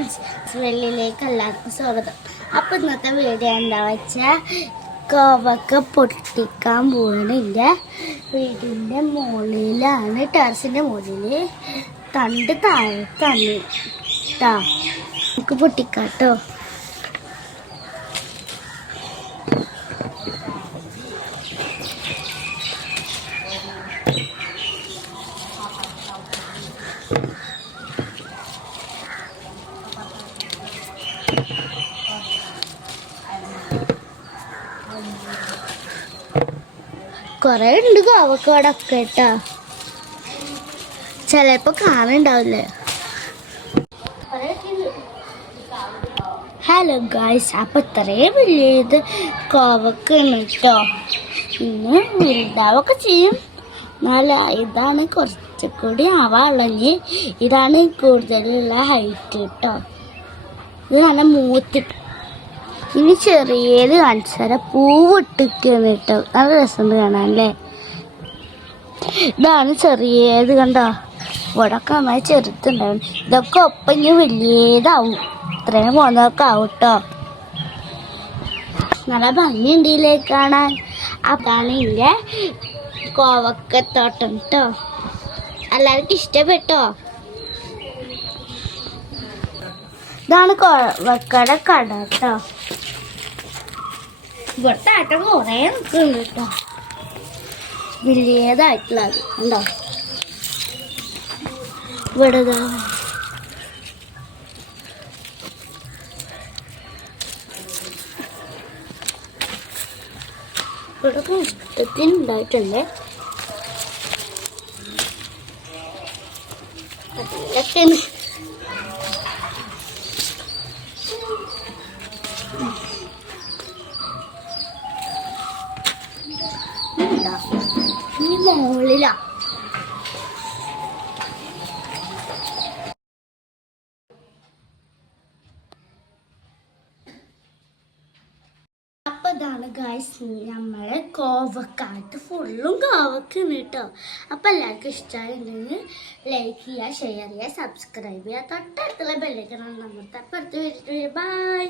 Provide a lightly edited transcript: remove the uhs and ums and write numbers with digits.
Friends, വെള്ളിയിലേക്ക് എല്ലാവർക്കും സ്വാഗതം. അപ്പം ഇന്നത്തെ വീഡിയോ എന്താ വെച്ചാൽ കോവക്ക പൊട്ടിക്കാൻ പോകുന്നില്ല. വീടിൻ്റെ മുകളിലാണ്, ടെറസിൻ്റെ മുകളിൽ തണ്ട് താഴെ തന്നിട്ടാ നമുക്ക് പൊട്ടിക്കാട്ടോ. കൊറേ ഉണ്ട് കോവക്കോടൊക്കെ കേട്ടാ, ചിലപ്പോ കാണുന്നുണ്ടാവില്ലേ. ഹലോ ഗായ്സ്, അപ്പൊ ഇത്രയും വലിയത് കോവക്കാണ് കേട്ടോ. ഇന്ന് വലുതാവൊക്കെ ചെയ്യും, എന്നാലും ഇതാണ് കുറച്ചുകൂടി ആവാനുള്ളത്. ഇതാണ് കൂടുതലുള്ള ഹൈറ്റ് കേട്ടോ. ഇത് നല്ല മൂത്ത്. ഇനി ചെറിയത് കാണിച്ചാൽ പൂവിട്ടിരിക്കുകയാണ് കേട്ടോ. നല്ല രസമുണ്ട് കാണാനല്ലേ. ഇതാണ് ചെറിയത്, കണ്ടോ. ഇവിടെയൊക്കെ നന്നായി ചെറുത്തുണ്ടാവും. ഇതൊക്കെ ഒപ്പം ഇനി വലിയതാവും. ഇത്രയും പോകുന്നതൊക്കെ ആവും കേട്ടോ. നല്ല ഭംഗിയുണ്ട് ഇതിലേക്ക് കാണാൻ. അതാണ് ഇതിൻ്റെ കോവക്കത്തോട്ടം കേട്ടോ. എല്ലാവർക്കും ഇഷ്ടപ്പെട്ടോ? ഇതാണ് കോവക്കയുടെ കട കേട്ടോ. ഇവിടുത്തെ ആട്ടം കുറേ നിൽക്കുന്നുണ്ട് കേട്ടോ, വലിയതായിട്ടുള്ളത് ഉണ്ടോ. ഇവിടെ ഇവിടെ മൊത്തത്തിനുണ്ടായിട്ടുണ്ട്. അതിലൊക്കെ ഈ മുകളിലാ. അപ്പൊ ഇതാണ് ഗായ്സ് നമ്മളെ കോവക്കായിട്ട് ഫുള്ളും കോവക്കാണ് കേട്ടോ. അപ്പൊ എല്ലാവർക്കും ഇഷ്ടമായിട്ടുണ്ടെങ്കിൽ ലൈക്ക് ചെയ്യുക, ഷെയർ ചെയ്യുക, സബ്സ്ക്രൈബ് ചെയ്യുക, തൊട്ടടുത്തുള്ള ബെല്ലൈക്കൺ അമർത്തുക. അപ്പൊ അടുത്ത വീഡിയോ ബൈ.